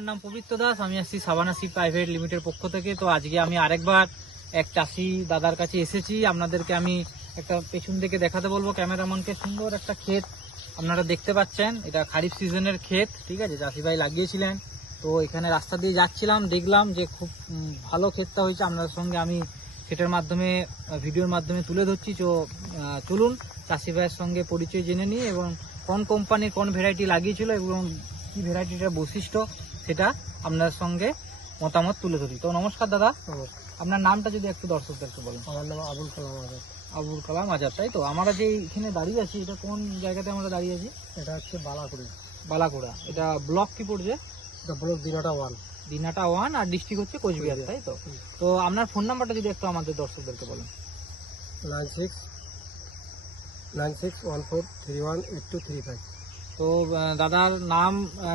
আমার নাম পবিত্র দাস, আমি আসছি সাবানা সি প্রাইভেট লিমিটেড পক্ষ থেকে। তো আজকে আমি আরেকবার এক চাষি দাদার কাছে এসেছি। আপনাদেরকে আমি একটা পেছন থেকে দেখাতে বলব। ক্যামেরাম্যানকে সুন্দর একটা ক্ষেত আপনারা দেখতে পাচ্ছেন। এটা খারিফ সিজনের ক্ষেত, ঠিক আছে? চাষি ভাই লাগিয়েছিলেন। তো এখানে রাস্তা দিয়ে যাচ্ছিলাম, দেখলাম যে খুব ভালো ক্ষেতটা হয়েছে। আপনাদের সঙ্গে আমি সেটার মাধ্যমে ভিডিওর মাধ্যমে তুলে ধরছি। তো চলুন চাষি ভাইয়ের সঙ্গে পরিচয় জেনে নিই এবং কোন কোম্পানির কোন ভ্যারাইটি লাগিয়েছিল এবং কি ভ্যারাইটিটার বৈশিষ্ট্য। সেটা আপনার সঙ্গে মতামত তুলে ধরি। তো নমস্কার দাদা। আপনার নামটা যদি একটু দর্শকদেরকে বলেন। আমার নাম আবুল কালাম আজাদ। আবুল কালাম আজাদ তাই তো? আমরা যে এখানে দাঁড়িয়ে আছি এটা কোন জায়গাতে আমরা দাঁড়িয়ে আছি? এটা হচ্ছে বালাকুড়ি। বালাকুড়া। এটা ব্লক কি পড়ছে? এটা block Dinhata one. Dinhata one আর ডিস্ট্রিক্ট হচ্ছে কোচবিহার তাই তো? তো আপনার ফোন নাম্বারটা যদি একটু আমাদের দর্শকদেরকে বলেন। Nine six nine six one four three one eight two three five. তো দাদার নাম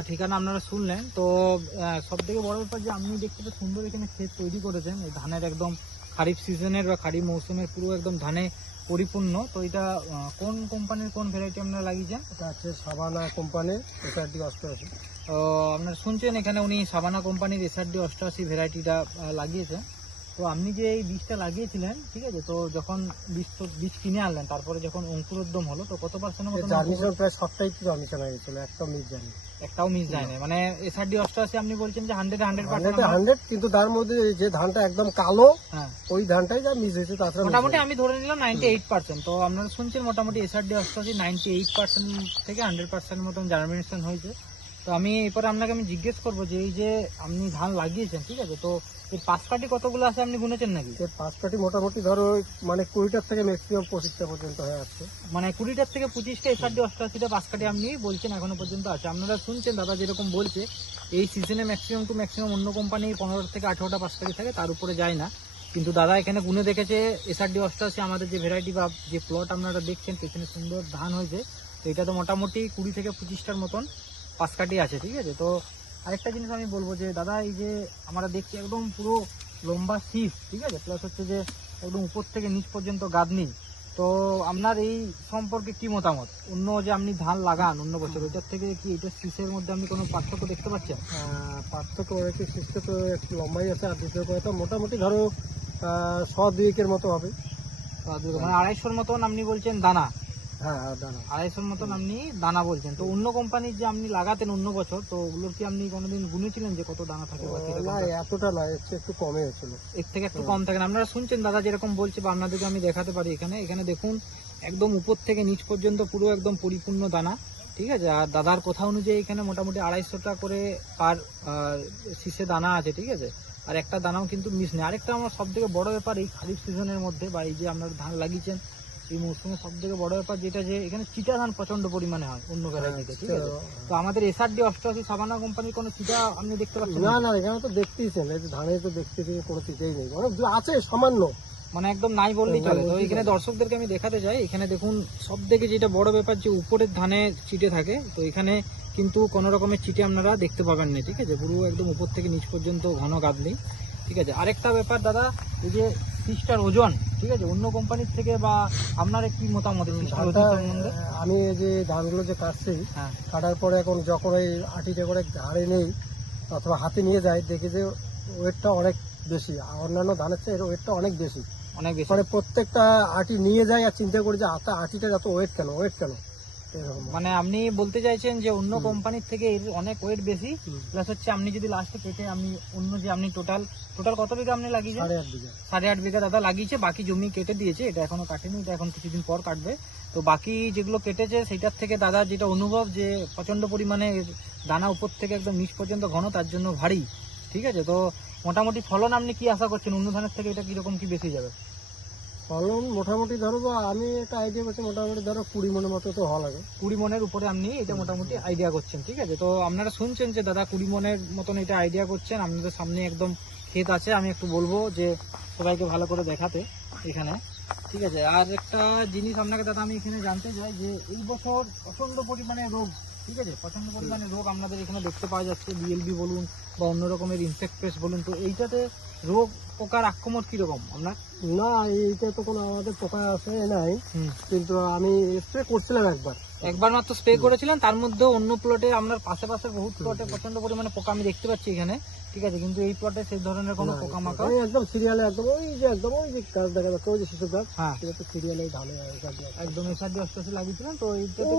ঠিকানা আপনারা শুনলেন। তো সব থেকে বড় ব্যাপার যে আপনি দেখতে তো সুন্দর এখানে ক্ষেত তৈরি করেছেন। এই ধানের একদম খারিফ সিজনের বা খারিফ মৌসুমের পুরো একদম ধানে পরিপূর্ণ। তো এটা কোন কোম্পানির কোন ভ্যারাইটি আপনারা লাগিয়েছেন? এটা হচ্ছে সাবানা কোম্পানির দিকে অষ্টআশি। তো আপনারা শুনছেন এখানে উনি সাবানা কোম্পানির এসআরডি অষ্টআশি ভ্যারাইটিটা লাগিয়েছেন। তো আপনি যে এই বীজটা লাগিয়েছিলেন ঠিক আছে তো যখন বীজ তো বীজ কিনে আনলেন তারপরে যখন অঙ্কুরোদ্যম হলো তো কত পার্সেন্টের মতো জার্মিশন প্রায় সবটাই জার্মিশন হয়ে গেছিল একটা মিস জানি। একটাও মিস যায় না মানে এসআরডি অষ্টআশি আপনি বলছেন যে হান্ড্রেড পার্সেন্ট হান্ড্রেড কিন্তু তার মধ্যে যে ধানটা একদম কালো হ্যাঁ। ওই ধানটাই যা মিস হয়েছে তাছাড়া মোটামুটি আমি ধরে নিলাম নাইনটি এইট পার্সেন্ট তো আপনারা শুনছেন মোটামুটি এসআরডি অষ্টআশি নাইনটি এইট পার্সেন্ট থেকে হান্ড্রেড পার্সেন্ট মতন জার্মিনেশন হয়েছে। তো আমি এরপরে আপনাকে আমি জিজ্ঞেস করব যে এই যে আপনি ধান লাগিয়েছেন ঠিক আছে? তো এই পাঁচ কাঠি কতগুলো আছে আপনি গুনেছেন নাকি? যে পাঁচ কাটি মোটামুটি ধরো মানে কুড়িটার থেকে ম্যাক্সিমাম পঁচিশটা পর্যন্ত হয়ে আসছে মানে কুড়িটার থেকে পঁচিশটা এসআরডি অষ্টআশিটা পাঁচ কাঠি আপনি বলছেন এখনও পর্যন্ত আছে। আপনারা শুনছেন দাদা যেরকম বলছে এই সিজনে ম্যাক্সিমাম টু ম্যাক্সিমাম অন্য কোম্পানি পনেরো থেকে আঠেরোটা পাঁচ কাঠি থাকে তার উপরে যায় না। কিন্তু দাদা এখানে গুনে দেখেছে এসআরডি অষ্টআশি আমাদের যে ভ্যারাইটি বা যে প্লট আপনারা দেখছেন পেছনে সুন্দর ধান হয়েছে তো এটা তো মোটামুটি কুড়ি থেকে পঁচিশটার মতন। পাঁচ কাঠি আছে ঠিক আছে? তো আরেকটা জিনিস আমি বলব যে দাদা এই যে আমরা দেখছি একদম পুরো লম্বা শীষ ঠিক আছে? প্লাস হচ্ছে যে একদম উপর থেকে নিচ পর্যন্ত গাদনি। তো আপনার এই সম্পর্কে কি মতামত? অন্য যে আপনি ধান লাগান অন্য বছর ওইটার থেকে কি এটা শীষের মধ্যে আপনি কোনো পার্থক্য দেখতে পাচ্ছেন? পার্থক্য রয়েছে শিষ্ট তো একটু লম্বাই আছে আর দ্বিতীয় কথা মোটামুটি ধরো শ দুয়েকের মতো হবে। মানে আড়াইশোর মতন আপনি বলছেন দানা। হ্যাঁ হ্যাঁ দাঁড়া আড়াইশোর মতন আপনি দানা বলছেন। তো অন্য কোম্পানির যে আপনি লাগাতেন অন্য বছর তো ওগুলোর কি আপনি কোনোদিন গুনেছিলেন যে কত দানা থাকে বা কীরকম? না এতটা না এর চেয়ে একটু কমে হয়েছিল। এর থেকে একটু কম থাকে না। আপনারা শুনছেন দাদা যেরকম বলছে বা আপনাদেরকে আমি দেখাতে পারি এখানে। এখানে দেখুন একদম উপর থেকে নিচ পর্যন্ত পুরো একদম পরিপূর্ণ দানা ঠিক আছে? আর দাদার কথা অনুযায়ী এখানে মোটামুটি আড়াইশোটা করে পার শীষে দানা আছে ঠিক আছে? আর একটা দানাও কিন্তু মিস নেই। আরেকটা আমার সব থেকে বড় ব্যাপার এই খারিফ সিজনের মধ্যে বা এই যে আপনারা ধান লাগিয়েছেন এই মৌসুমে সব থেকে বড় ব্যাপার যেটা যে এখানে চিটা ধান প্রচণ্ড পরিমাণে হয় অন্য ভ্যারাইটিতে ঠিক আছে? তো আমাদের এসআরডি অষ্টআশি সাবানা কোম্পানির কোনো চিটা আপনি দেখতে পাচ্ছেন না না? এখানে তো দেখতেইছেন এই যে ধানে তো দেখতেছি কোনো চিটেই নেই। অনেক আছে সামান্য। মানে একদম নাই বললেই চলে। তো এখানে দর্শকদেরকে আমি দেখাতে চাই এখানে দেখুন সব থেকে যেটা বড় ব্যাপার যে উপরের ধানে চিটে থাকে তো এখানে কিন্তু কোনো রকমের চিটে আপনারা দেখতে পাবেন না ঠিক আছে? পুরো একদম উপর থেকে নিচ পর্যন্ত ঘন গাদলি। ঠিক আছে? আরেকটা ব্যাপার দাদা এই যে ফিসটার ওজন ঠিক আছে? অন্য কোম্পানির থেকে বা আপনার কি মতামত আমি যে ধানগুলো যে কাটছি হ্যাঁ। কাটার পরে এখন যখন ওই আটিটা করে ঘাড়ে নেই অথবা হাতে নিয়ে যায় দেখি যে ওয়েটটা অনেক বেশি। অন্যান্য ধানের চেয়ে এর ওয়েটটা অনেক বেশি। অনেক বেশি। মানে প্রত্যেকটা আটি নিয়ে যায় আর চিন্তা করি যে আটা আটিটা যত ওয়েট কেন? ওয়েট কেন? মানে আপনি বলতে চাইছেন যে অন্য কোম্পানির থেকে এর অনেক ওয়েট বেশি প্লাস হচ্ছে আপনি যদি লাস্টে কেটে আপনি অন্য যে আপনি টোটাল টোটাল কত বিঘা আপনি লাগিয়েছেন? সাড়ে আট বিঘা। সাড়ে আট বিঘা দাদা লাগিয়েছে বাকি জমি কেটে দিয়েছে এটা এখনও কাটেনি এটা এখন কিছুদিন পর কাটবে। তো বাকি যেগুলো কেটেছে সেটার থেকে দাদা যেটা অনুভব যে প্রচণ্ড পরিমাণে দানা উপর থেকে একদম নিচ পর্যন্ত ঘন তার জন্য ভারী। ঠিক আছে? তো মোটামুটি ফলন আপনি কি আশা করছেন? অন্য ধানের থেকে এটা কীরকম কি বেশি যাবে? ফলন মোটামুটি ধরো বা আমি একটা আইডিয়া করছি মোটামুটি ধরো কুড়ি মনের মতো তো হওয়া লাগে। কুড়ি মনের উপরে আপনি এটা মোটামুটি আইডিয়া করছেন ঠিক আছে? তো আপনারা শুনছেন যে দাদা কুড়ি মনের মতন এটা আইডিয়া করছেন আপনাদের সামনে একদম ক্ষেত আছে আমি একটু বলব যে সবাইকে ভালো করে দেখাতে এখানে ঠিক আছে? আর একটা জিনিস আপনাকে দাদা আমি এখানে জানতে চাই যে এই বছর প্রচণ্ড পরিমাণে রোগ ঠিক আছে? প্রচণ্ড পরিমাণে রোগ আপনাদের এখানে দেখতে পাওয়া যাচ্ছে বিএলবি বলুন বা অন্য রকমের ইনসেক্ট পেস্ট বলুন তো এইটাতে রোগ পোকার আক্রমণ কীরকম আপনার? না এইটা তো কোনো আমাদের পোকা আছে নাই। কিন্তু আমি স্প্রে করছিলাম একবার। একবার মাত্র স্প্রে করেছিলেন তার মধ্যে অন্য প্লটে আপনার পাশে পাশে বহুত প্লটে প্রচণ্ড পরিমাণে পোকা আমি দেখতে পাচ্ছি এখানে। ঠিক আছে কিন্তু এই প্লটে সেই ধরনের কোনো পোকা মাকড়? ওই একদম সিরিয়ালে একদম ওই যে একদম ওই যে গাছ দেখা যাচ্ছে ওই যে শিশু গাছ। হ্যাঁ। সেটা তো সিরিয়ালে আছে। একদম এসার দিয়ে অষ্টাশি লাগিয়েছিলেন তো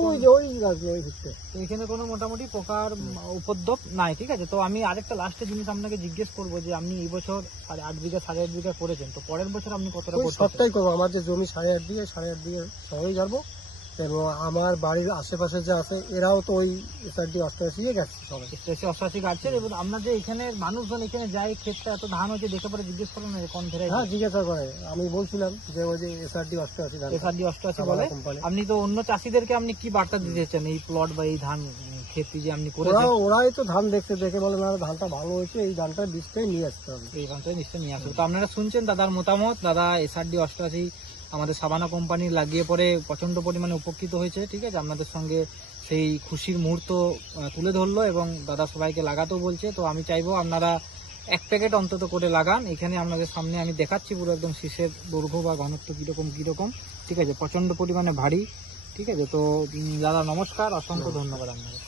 ওই যে ওই গাছ ওই ভিতরে তো এখানে কোনো মোটামুটি পোকার উপদ্রব নাই ঠিক আছে? তো আমি আরেকটা লাস্টে জিনিস আপনাকে জিজ্ঞেস করব যে আপনি এই বছর সাড়ে আট বিঘা সাড়ে আট বিঘা করেছেন। তো পরের বছর আপনি কতটা সবটাই করব। আমার যে জমি সাড়ে আট দিয়ে সাড়ে আট দিয়ে সবাই যাব এবং আমার বাড়ির আশেপাশে যে আছে এরাও তো ওই এসআর ডি অষ্টআশি গেছে সবাই। স্টেশে অষ্টাশি গাছের এবং আপনার যে এখানে মানুষজন এখানে যায় ক্ষেত্রে এত ধান হয়েছে দেখে পরে জিজ্ঞেস করেন না কোন ভেরাইটি? হ্যাঁ জিজ্ঞাসা করে। আমি বলছিলাম যে ওই যে এসআর ডি অষ্টআশি ধান এসআর দিয়ে বলে আপনি তো অন্য চাষিদেরকে আপনি কি বার্তা দিতে চান এই প্লট বা এই ধান? ক্ষেত্রে যে আপনি ওরা করেছেন ওরাই তো ধান দেখতে দেখে বলে না ধানটা ভালো হয়েছে এই ধানটা বীজটাই নিয়ে আসতে হবে। এই ধানটা নিশ্চয়ই নিয়ে আসবে। তো আপনারা শুনছেন দাদার মতামত। দাদা এসআরডি অষ্টআশি আমাদের সাবানা কোম্পানি লাগিয়ে পরে প্রচণ্ড পরিমাণে উপকৃত হয়েছে ঠিক আছে? আপনাদের সঙ্গে সেই খুশির মুহূর্ত তুলে ধরলো এবং দাদা সবাইকে লাগাতেও বলছে। তো আমি চাইব আপনারা এক প্যাকেট অন্তত করে লাগান। এখানে আপনাদের সামনে আমি দেখাচ্ছি পুরো একদম শীষের দৈর্ঘ্য বা ঘনত্ব কীরকম কীরকম ঠিক আছে? প্রচণ্ড পরিমাণে ভারী ঠিক আছে? তো দাদা নমস্কার অসংখ্য ধন্যবাদ আপনাকে